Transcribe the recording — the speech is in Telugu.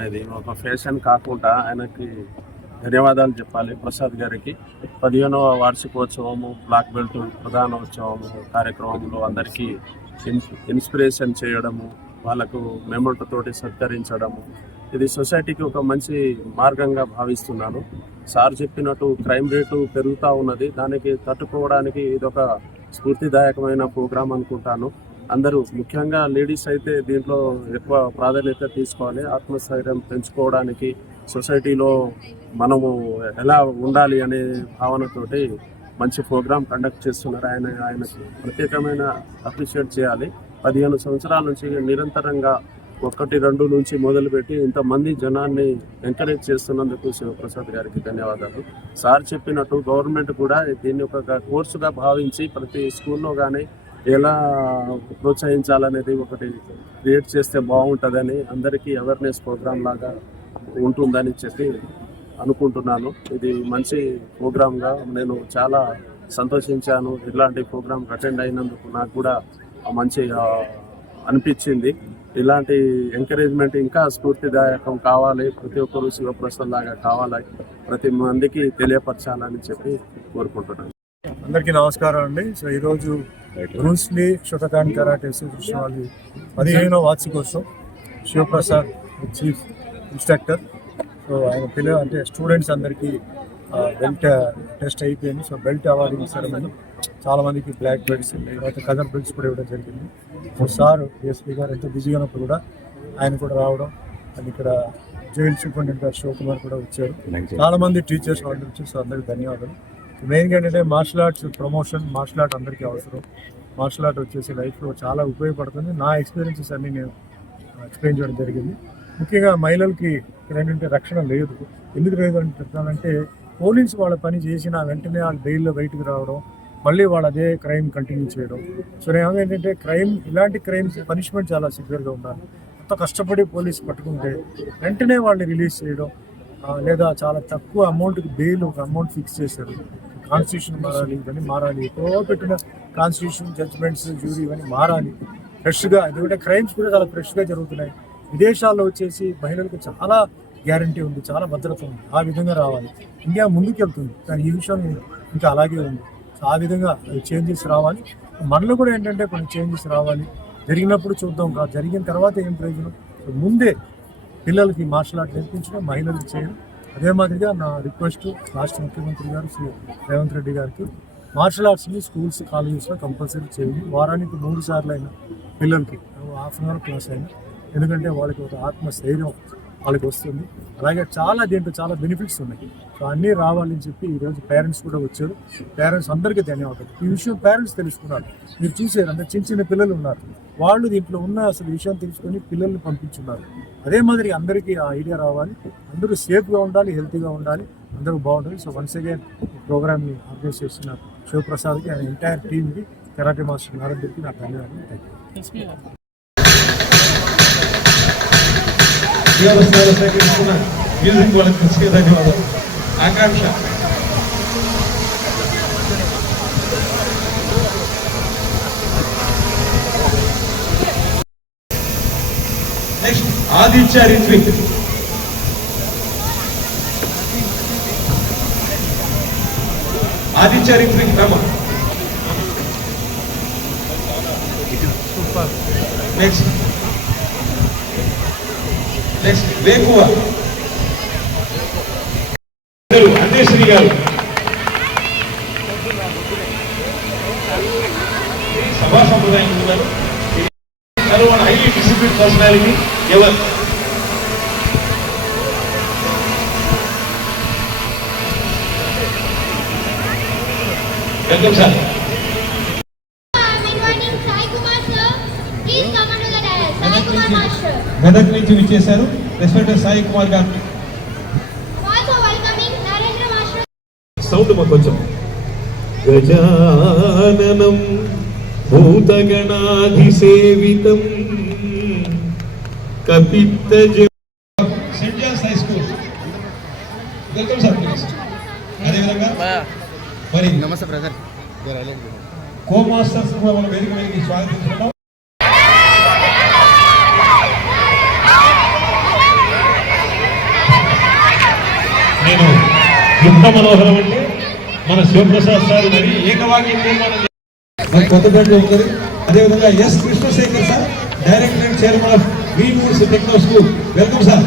అనేది ఒక ఫ్యాషన్ కాకుండా ఆయనకి ధన్యవాదాలు చెప్పాలి. ప్రసాద్ గారికి పదిహేనవ వార్షికోత్సవము బ్లాక్ బెల్ట్ ప్రధానోత్సవము కార్యక్రమంలో అందరికీ ఇన్స్పిరేషన్ చేయడము వాళ్ళకు తోటి సత్కరించడము. ఇది సొసైటీకి ఒక మంచి మార్గంగా భావిస్తున్నాను. సార్ చెప్పినట్టు క్రైమ్ రేటు పెరుగుతూ ఉన్నది. దానికి తట్టుకోవడానికి ఇదొక స్ఫూర్తిదాయకమైన ప్రోగ్రాం అనుకుంటాను. అందరూ ముఖ్యంగా లేడీస్ అయితే దీంట్లో ఎక్కువ ప్రాధాన్యత తీసుకోవాలి. ఆత్మస్థైర్యం పెంచుకోవడానికి సొసైటీలో మనము ఎలా ఉండాలి అనే భావనతోటి మంచి ప్రోగ్రాం కండక్ట్ చేస్తున్నారు. ఆయన ఆయనకి ప్రత్యేకమైన అప్రిషియేట్ చేయాలి. పదిహేను సంవత్సరాల నుంచి నిరంతరంగా ఒకటి రెండు నుంచి మొదలుపెట్టి ఇంతమంది జనాన్ని ఎంకరేజ్ చేస్తున్నందుకు శివప్రసాద్ గారికి ధన్యవాదాలు. సార్ చెప్పినట్టు గవర్నమెంట్ కూడా దీన్ని ఒక కోర్సుగా భావించి ప్రతి స్కూల్లో కానీ ఎలా ప్రోత్సహించాలనేది ఒకటి క్రియేట్ చేస్తే బాగుంటుందని అందరికీ అవేర్నెస్ ప్రోగ్రామ్ లాగా ఉంటుందని చెప్పి అనుకుంటున్నాను. ఇది మంచి ప్రోగ్రామ్గా నేను చాలా సంతోషించాను. ఇలాంటి ప్రోగ్రామ్ అటెండ్ అయినందుకు నాకు కూడా మంచి అనిపించింది. ఇలాంటి ఎంకరేజ్మెంట్ ఇంకా స్ఫూర్తిదాయకం కావాలి. ప్రతి ఒక్కరు శివప్రసాద్ లాగా కావాలి. ప్రతి మందికి తెలియపరచాలని చెప్పి కోరుకుంటున్నాను. అందరికీ నమస్కారం అండి. సో ఈరోజు బ్రూస్లీ షుటకాన్ కరాటే అసోసియేషన్ వాళ్ళు పదిహేనో వార్షికోత్సవం. శివప్రసాద్ చీఫ్ ఇన్స్ట్రక్టర్ సో ఆయన పిల్లలు అంటే స్టూడెంట్స్ అందరికీ బెల్ట్ టెస్ట్ అయిపోయింది. సో బెల్ట్ అవార్డు ఇస్తారని చాలా మందికి బ్లాక్ బెల్ట్స్ తర్వాత కలర్ బెల్ట్స్ కూడా ఇవ్వడం జరిగింది. సో సార్ డిఎస్పీ గారు ఎంతో బిజీగా ఉన్నప్పుడు కూడా ఆయన కూడా రావడం అండ్ ఇక్కడ జైల్ సూపరింటెండెంట్ గారు శివకుమార్ కూడా వచ్చారు. చాలా మంది టీచర్స్ వాళ్ళు వచ్చి సో అందరికి ధన్యవాదాలు. మెయిన్గా ఏంటంటే martial arts promotion martial art అందరికీ అవసరం. మార్షల్ ఆర్ట్ వచ్చేసి లైఫ్లో చాలా ఉపయోగపడుతుంది. నా ఎక్స్పీరియన్సెస్ అన్నీ నేను ఎక్స్ప్లెయిన్ చేయడం జరిగింది. ముఖ్యంగా మహిళలకి ఇక్కడ ఏంటంటే రక్షణ లేదు. ఎందుకు లేదు అని చెప్తానంటే పోలీసు వాళ్ళ పని చేసిన వెంటనే వాళ్ళు బెయిల్లో బయటకు రావడం మళ్ళీ వాళ్ళు అదే క్రైమ్ కంటిన్యూ చేయడం. సో నేను ఏంటంటే క్రైమ్ ఇలాంటి క్రైమ్స్ పనిష్మెంట్ చాలా సివియర్గా ఉండాలి. అంత కష్టపడి పోలీసు పట్టుకుంటే వెంటనే వాళ్ళని రిలీజ్ చేయడం లేదా చాలా తక్కువ అమౌంట్కి బెయిల్ ఒక అమౌంట్ ఫిక్స్ చేశారు. కాన్స్టిట్యూషన్ మారాలి ఇవన్నీ మారాలి. ఎప్పుడో పెట్టిన కాన్స్టిట్యూషన్ జడ్జ్మెంట్స్ జ్యూరీ ఇవన్నీ మారాలి. ఫ్రెష్గా ఎందుకంటే క్రైమ్స్ కూడా చాలా ఫ్రెష్గా జరుగుతున్నాయి. విదేశాల్లో వచ్చేసి మహిళలకు చాలా గ్యారంటీ ఉంది చాలా భద్రత ఉంది. ఆ విధంగా రావాలి. ఇండియా ముందుకు వెళ్తుంది. కానీ ఈ విషయం ఇంకా అలాగే ఉంది. సో ఆ విధంగా చేంజెస్ రావాలి. మనలో కూడా ఏంటంటే కొన్ని చేంజెస్ రావాలి. జరిగినప్పుడు చూద్దాం. కాదు జరిగిన తర్వాత ఏం ప్రయోజనం? ముందే పిల్లలకి మార్షల్ ఆర్ట్ నేర్పించడం మహిళలకు చేయడం. అదే మాదిరిగా నా రిక్వెస్ట్ రాష్ట్ర ముఖ్యమంత్రి గారు శ్రీ రేవంత్ రెడ్డి గారికి మార్షల్ ఆర్ట్స్ని స్కూల్స్ కాలేజెస్లో కంపల్సరీ చేయండి. వారానికి మూడు సార్లు అయినా పిల్లలకి హాఫ్ అన్ అవర్ క్లాస్ అయినా. ఎందుకంటే వాళ్ళకి ఒక ఆత్మస్థైర్యం వాళ్ళకి వస్తుంది. అలాగే చాలా దీంట్లో చాలా బెనిఫిట్స్ ఉన్నాయి. సో అన్నీ రావాలని చెప్పి ఈరోజు పేరెంట్స్ కూడా వచ్చారు. పేరెంట్స్ అందరికీ ధన్యవాదాలు. ఈ విషయం పేరెంట్స్ తెలుసుకున్నారు. మీరు చూసారు అంటే చిన్న చిన్న పిల్లలు ఉన్నారు. వాళ్ళు దీంట్లో ఉన్న అసలు విషయం తెలుసుకొని పిల్లల్ని పంపించున్నారు. అదే మాదిరి అందరికీ ఆ ఐడియా రావాలి. అందరూ సేఫ్గా ఉండాలి హెల్తీగా ఉండాలి. అందరూ బాగుండాలి. సో వన్స్ అగైన్ ఈ ప్రోగ్రామ్ని ఆర్గనైజ్ చేసిన శివప్రసాద్కి ఆయన ఎంటైర్ టీమ్కి కరాటే మాస్టర్ నారాయణకి నాకు ధన్యవాదాలు. థ్యాంక్ యూ వ్యవస్థలు సేకరిస్తున్న మ్యూజిక్ వాళ్ళకి ప్రత్యేక ధన్యవాదాలు. Akanksha. Next Aditya Rithvik Aditya Rithvik Rama. Next next Vekuva Andeshwari గారు. సభా సంప్రదాయం ఉన్నారు కలవన హై డిసిప్లిన్ పర్సనాలిటీ. ఎవరు? Welcome sir. మెదక్ నుంచి విచ్చేశారు. రెస్పెక్ట్ సాయి కుమార్ గారు. సౌండ్ మాకు కొంచెం. గజాననం భూతగణాధిసేవితం కపిత్త Saint John's high school welcome sir please అదేవిధంగా మరి నమస్తే బ్రదర్ కో మాస్టర్స్ కూడా మనం వేదిక మీదకి స్వాగతించుకుంటాం ఎంత మనోహరం అంటే మన శివప్రసాద్ సార్ మరి ఏకవాక్యం మరి కొత్తపేటలో ఉన్నది అదేవిధంగా S Krishnashekar sir director chairman of green techno school. Welcome sir.